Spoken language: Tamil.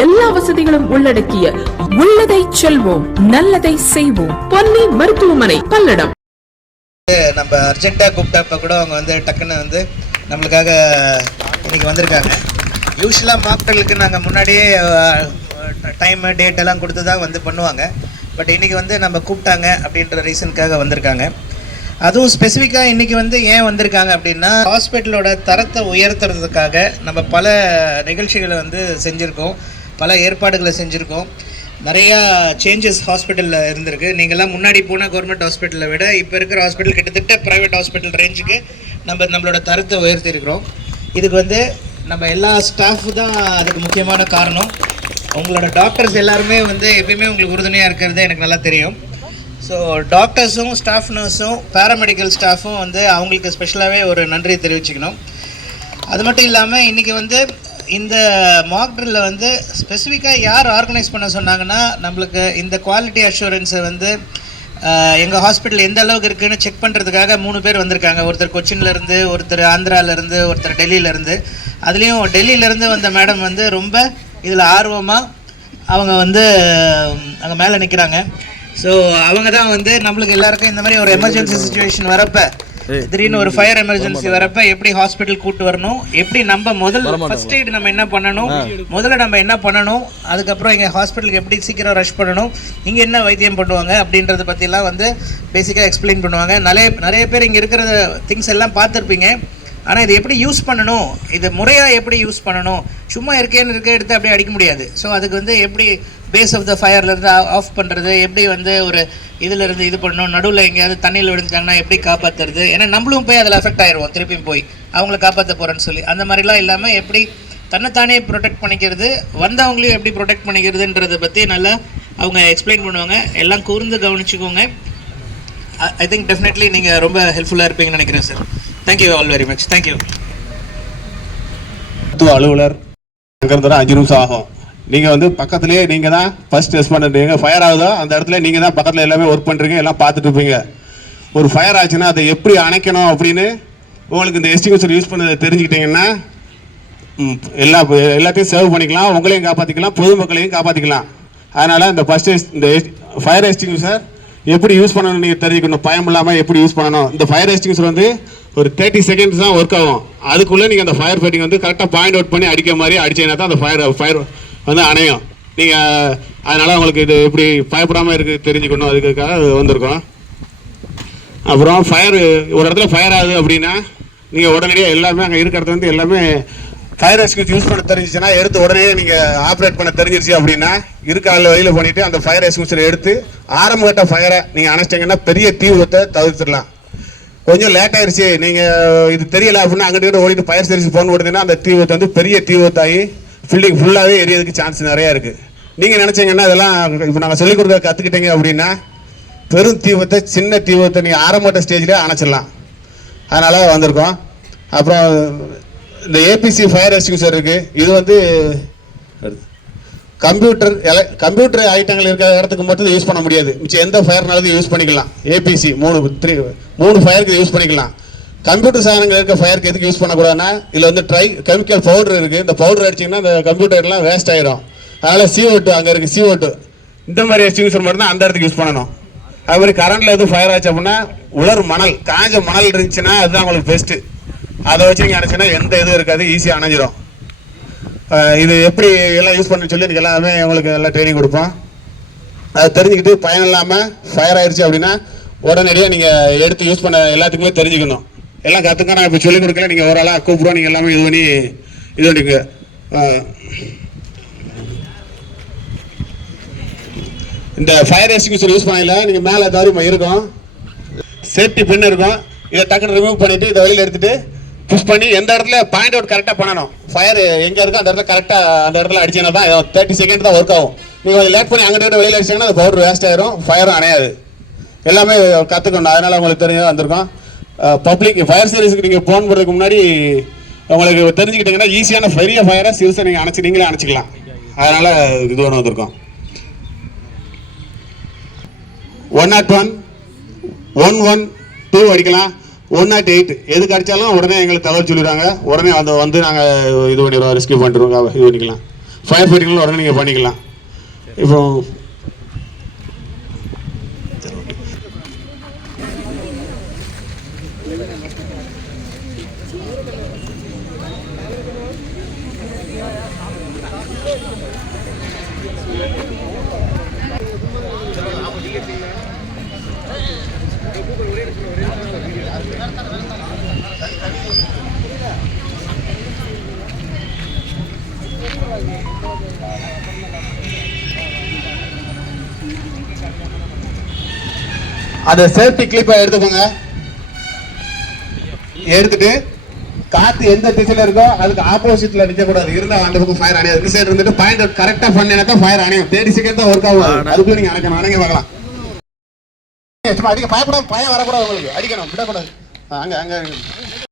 எல்லா வசதிகளும் உள்ளடக்கிய உள்ளதை செல்வோம் நல்லதை செய்வோம். பொன்னி மருத்துவமனை பல்லடம். நம்ம அர்ஜென்ட்டாக கூப்பிட்டப்ப கூட அவங்க வந்து டக்குன்னு வந்து நம்மளுக்காக இன்னைக்கு வந்திருக்காங்க. யூஸ்வலாக மாக்டலுக்கு நாங்கள் முன்னாடியே டைமு டேட் எல்லாம் கொடுத்து தான் வந்து பண்ணுவாங்க. பட் இன்னைக்கு வந்து நம்ம கூப்பிட்டாங்க அப்படின்ற ரீசனுக்காக வந்திருக்காங்க. அதுவும் ஸ்பெசிஃபிக்காக இன்னைக்கு வந்து ஏன் வந்திருக்காங்க அப்படின்னா ஹாஸ்பிட்டலோட தரத்தை உயர்த்துறதுக்காக நம்ம பல நிகழ்ச்சிகளை வந்து செஞ்சுருக்கோம். பல ஏற்பாடுகளை செஞ்சுருக்கோம். நிறையா சேஞ்சஸ் ஹாஸ்பிட்டலில் இருந்திருக்கு. நீங்கள்லாம் முன்னாடி போன கவர்மெண்ட் ஹாஸ்பிட்டலை விட இப்போ இருக்கிற ஹாஸ்பிட்டல் கிட்டத்தட்ட ப்ரைவேட் ஹாஸ்பிட்டல் ரேஞ்சுக்கு நம்ம நம்மளோட தரத்தை உயர்த்தியிருக்கிறோம். இதுக்கு வந்து நம்ம எல்லா ஸ்டாஃப் தான் அதுக்கு முக்கியமான காரணம். உங்களோட டாக்டர்ஸ் எல்லாருமே வந்து எப்பயுமே உங்களுக்கு உறுதுணையாக இருக்கிறது எனக்கு நல்லா தெரியும். ஸோ டாக்டர்ஸும் ஸ்டாஃப் நர்ஸும் பேராமெடிக்கல் ஸ்டாஃபும் வந்து அவங்களுக்கு ஸ்பெஷலாகவே ஒரு நன்றியை தெரிவிச்சுக்கணும். அது மட்டும் இல்லாமல் இன்றைக்கி வந்து இந்த மாக் ட்ரில்ல வந்து ஸ்பெசிஃபிக்காக யார் ஆர்கனைஸ் பண்ண சொன்னாங்கன்னா நம்மளுக்கு இந்த குவாலிட்டி அஷூரன்ஸை வந்து எங்கள் ஹாஸ்பிட்டல் எந்த அளவுக்கு இருக்குன்னு செக் பண்ணுறதுக்காக மூணு பேர் வந்திருக்காங்க. ஒருத்தர் கொச்சின்லேருந்து ஒருத்தர் ஆந்திராவிலேருந்து ஒருத்தர் டெல்லியிலேருந்து அதுலேயும் டெல்லியிலேருந்து வந்த மேடம் வந்து ரொம்ப இதில் ஆர்வமாக அவங்க வந்து அங்கே மேலே நிற்கிறாங்க ஸோ அவங்க தான் வந்து நம்மளுக்கு எல்லாருக்கும் இந்த மாதிரி ஒரு எமர்ஜென்சி சுச்சுவேஷன் வரப்போ திடீர்னு ஒரு ஃபயர் எமர்ஜென்சி வரப்ப எப்படி ஹாஸ்பிட்டல் கூட்டு வரணும்? எப்படி நம்ம முதல் ஃபர்ஸ்ட் எய்ட் நம்ம என்ன பண்ணணும்? முதல்ல நம்ம என்ன பண்ணணும்? அதுக்கப்புறம் இங்கே ஹாஸ்பிட்டலுக்கு எப்படி சீக்கிரம் ரஷ் பண்ணணும்? இங்கே என்ன வைத்தியம் பண்ணுவாங்க? அப்படின்றத பற்றிலாம் வந்து பேசிக்காக எக்ஸ்பிளைன் பண்ணுவாங்க. நிறைய நிறைய பேர் இங்கே இருக்கிற திங்ஸ் எல்லாம் பார்த்துருப்பீங்க. ஆனால் இது எப்படி யூஸ் பண்ணணும்? இது முறையாக எப்படி யூஸ் பண்ணணும்? சும்மா இருக்கேன்னு இருக்க எடுத்து அப்படியே அடிக்க முடியாது. ஸோ அதுக்கு வந்து எப்படி பேஸ் ஆஃப் த ஃபயர்லேருந்து ஆஃப் பண்ணுறது எப்படி வந்து ஒரு இதுலேருந்து இது பண்ணணும்? நடுவில் எங்கேயாவது தண்ணியில் விழுந்துட்டாங்கன்னா எப்படி காப்பாற்றுறது ஏன்னா நம்மளும் போய் அதில் அஃபெக்ட் ஆயிடுவோம் திருப்பியும் போய் அவங்கள காப்பாற்ற போகிறேன்னு சொல்லி. அந்த மாதிரிலாம் இல்லாமல் எப்படி தன்னைத்தானே ப்ரொடெக்ட் பண்ணிக்கிறது? வந்தவங்களையும் எப்படி ப்ரொடெக்ட் பண்ணிக்கிறதுன்றதை பற்றி நல்லா அவங்க எக்ஸ்பிளைன் பண்ணுவாங்க. எல்லாம் கூர்ந்து கவனிச்சுக்கோங்க. ஐ திங்க் டெஃபினெட்லி நீங்கள் ரொம்ப ஹெல்ப்ஃபுல்லாக இருப்பீங்கன்னு நினைக்கிறேன் sir thank you all very much thank you மருத்துவ அலுவலர் அங்கிருந்து அஞ்சு நிமிஷம் ஆகும். நீங்க வந்து பக்கத்துலயே நீங்க தான் ஃபர்ஸ்ட் டெஸ்ட் பண்ணுறீங்க ஃபயர் ஆகுதோ அந்த இடத்துல நீங்க தான் பக்கத்துல எல்லாமே ஒர்க் பண்றீங்க எல்லாம் பார்த்துட்டு இருப்பீங்க. ஒரு ஃபயர் ஆச்சுன்னா அதை எப்படி அணைக்கணும் அப்படின்னு உங்களுக்கு இந்த எஸ்டிங்யூசர் யூஸ் பண்ணதை தெரிஞ்சுக்கிட்டீங்கன்னா ம், எல்லா எல்லாத்தையும் சேவ் பண்ணிக்கலாம் உங்களையும் காப்பாற்றிக்கலாம் பொதுமக்களையும் காப்பாற்றிக்கலாம் அதனால இந்த ஃபர்ஸ்ட் இந்த ஃபயர் எஸ்டிங்யூஷர் எப்படி யூஸ் பண்ணணும் நீங்கள் தெரிஞ்சுக்கணும். பயம் இல்லாமல் எப்படி யூஸ் பண்ணணும். இந்த ஃபயர் எஸ்டிங்ஸ் வந்து ஒரு தேர்ட்டி செகண்ட்ஸ் தான் ஒர்க் ஆகும். அதுக்குள்ளே நீங்கள் அந்த ஃபயர் ஃபைட்டிங் வந்து கரெக்டாக பாயிண்ட் அவுட் பண்ணி அடிக்கிற மாதிரி அடிச்சீங்கன்னா தான் அந்த ஃபயர் ஃபயர் வந்து அணையும். நீங்கள் அதனால் உங்களுக்கு இது எப்படி பயப்படாமல் இருக்கு தெரிஞ்சுக்கணும். அதுக்காக வந்திருக்கோம். அப்புறம் ஃபயர் ஒரு இடத்துல ஃபயர் ஆகுது அப்படின்னா நீங்கள் உடனடியாக எல்லாமே அங்கே இருக்கிற இடத்துல வந்து எல்லாமே ஃபயர் ரெஸ்கியூ யூஸ் பண்ண தெரிஞ்சிச்சுன்னா எடுத்து உடனே நீங்கள் ஆப்ரேட் பண்ண தெரிஞ்சிருச்சு அப்படின்னா இருக்கால வழியில் பண்ணிவிட்டு அந்த ஃபயர் ரெஸ்கியூஸரை எடுத்து ஆரம்ப கட்ட ஃபயரை நீங்கள் அணைச்சிட்டிங்கன்னா பெரிய தீ விபத்தை தவிர்த்துடலாம். கொஞ்சம் லேட் ஆயிடுச்சு நீங்கள் இது தெரியல அப்படின்னா அங்கிட்ட ஓடிட்டு ஃபயர் சர்வீஸ் ஃபோன் கொடுத்தீங்கன்னா அந்த தீ விபத்து வந்து பெரிய தீ விபத்தாகி ஃபுல்லாகவே எரியதுக்கு சான்ஸ் நிறையா இருக்குது நீங்கள் நினச்சிங்கன்னா இதெல்லாம் இப்போ நாங்கள் சொல்லிக் கொடுக்க கற்றுக்கிட்டீங்க அப்படின்னா பெரும் தீவிரத்தை சின்ன தீவிரத்தை நீங்கள் ஆரம்பட்ட ஸ்டேஜ்லேயே அணைச்சிடலாம். அதனால் வந்திருக்கோம். அப்புறம் இந்த ஏபிசி ஃபயர் எக்ஸ்டிங்யூஷர் இருக்குது இது வந்து கம்ப்யூட்டர் எல கம்ப்யூட்டர் ஐட்டங்கள் இருக்கிற இடத்துக்கு மட்டும் யூஸ் பண்ண முடியாது. மிச்சம் எந்த ஃபயர்னாலும் யூஸ் பண்ணிக்கலாம். ஏபிசி மூணு த்ரீ மூணு ஃபயருக்கு யூஸ் பண்ணிக்கலாம். கம்ப்யூட்டர் சாதனங்கள் இருக்க ஃபயருக்கு எதுக்கு யூஸ் பண்ணக்கூடாதுன்னா இதில் வந்து ட்ரை கெமிக்கல் பவுடர் இருக்குது இந்த பவுடர் அடிச்சிங்கன்னா இந்த கம்ப்யூட்டர்லாம் வேஸ்ட் ஆயிரும். அதனால் சிஓ டூ அங்கே இருக்குது CO2 டூ இந்த மாதிரி எக்ஸ்டிங்யூஷர் மட்டும் தான் அந்த இடத்துக்கு யூஸ் பண்ணணும். அது மாதிரி கரண்டில் எதுவும் ஃபயர் ஆச்சு அப்படின்னா உலர் மணல் காஞ்ச மணல் இருந்துச்சுன்னா அதுதான் உங்களுக்கு பெஸ்ட்டு அதை வச்சு நீங்கள் அணைச்சின்னா எந்த இதுவும் இருக்காது ஈஸியாக அணைஞ்சிரும். இது எப்படி எல்லாம் யூஸ் பண்ண சொல்லி எனக்கு எல்லாமே உங்களுக்கு எல்லாம் ட்ரைனிங் கொடுப்போம். அதை தெரிஞ்சுக்கிட்டு பயன் இல்லாமல் ஃபயர் ஆயிடுச்சு அப்படின்னா உடனடியாக நீங்கள் எடுத்து யூஸ் பண்ண எல்லாத்துக்குமே தெரிஞ்சுக்கணும். எல்லாம் கற்றுக்க நான் இப்போ சொல்லிக் கொடுக்கல. நீங்கள் ஒரு ஆளாக கூப்பிடுவோம் நீங்கள் எல்லாமே இது பண்ணி இது பண்ணிக்க இந்த ஃபயர் எக்ஸ்டிங்யூஷர் யூஸ் பண்ணல நீங்கள் மேலே தவறி இருக்கும். சேஃப்டி பின் இருக்கும். இதை டக்குன்னு ரிமூவ் பண்ணிவிட்டு இதை வெளியில் எடுத்துகிட்டு புஷ் பண்ணி எந்த இடத்துல பாயிண்ட் அவுட் கரெக்டாக பண்ணணும். ஃபயர் எங்கே இருக்கோ அந்த இடத்துல கரெக்டாக அந்த இடத்துல அடிச்சீங்கன்னா தான் தேர்ட்டி செகண்ட் தான் ஒர்க் ஆகும். நீங்கள் கொஞ்சம் லேட் பண்ணி அங்கிட்ட வெளியில் அடிச்சிங்கன்னா அது பவுடர் வேஸ்ட் ஆயிரும் ஃபயரும் அணையாது. எல்லாமே கற்றுக்கணும் அதனால் உங்களுக்கு தெரிஞ்சு வந்திருக்கோம். பப்ளிக் ஃபயர் சர்வீஸுக்கு நீங்கள் ஃபோன் பண்ணுறதுக்கு முன்னாடி உங்களுக்கு தெரிஞ்சுக்கிட்டீங்கன்னா ஈஸியான பெரிய ஃபயரை சிறுசை நீங்கள் அணைச்சி நீங்களே அணைச்சிக்கலாம். அதனால் இது ஒன்று வந்திருக்கோம். One nought one one one two அடிக்கலாம். ஒன் நாட் எயிட் எது கிடைச்சாலும் உடனே எங்களுக்கு தகவல் சொல்லிடுவாங்க உடனே அந்த வந்து நாங்கள் இது பண்ணிடுவோம் ரெஸ்கியூ பண்ணிடுவோம் இது பண்ணிக்கலாம். ஃபயர் ஃபைட்டிங்கில் உடனே நீங்கள் பண்ணிக்கலாம். இப்போ அதை சேஃப்டி கிளிப்பை எடுத்துக்கோங்க. எடுத்துட்டு காத்து எந்த திசையில இருக்கோ அதுக்கு ஆப்போசிட்ல நிக்க கூடாது இருந்தா அந்த பக்கம் ஃபயர் அணையாது. இந்த சைடு இருந்துட்டு பாயிண்ட் கரெக்டா பண்ணினா தான் ஃபயர் அணையும். தேர்ட்டி செகண்ட் தான் ஒர்க் ஆகும். அதுக்குள்ள நீங்க அணைக்கணும். அணைங்க பார்க்கலாம். சும்மா அடிக்க பயப்படாம பயம் வரக்கூடாது உங்களுக்கு. அடிக்கணும். விடக்கூடாது. அங்க அங்க.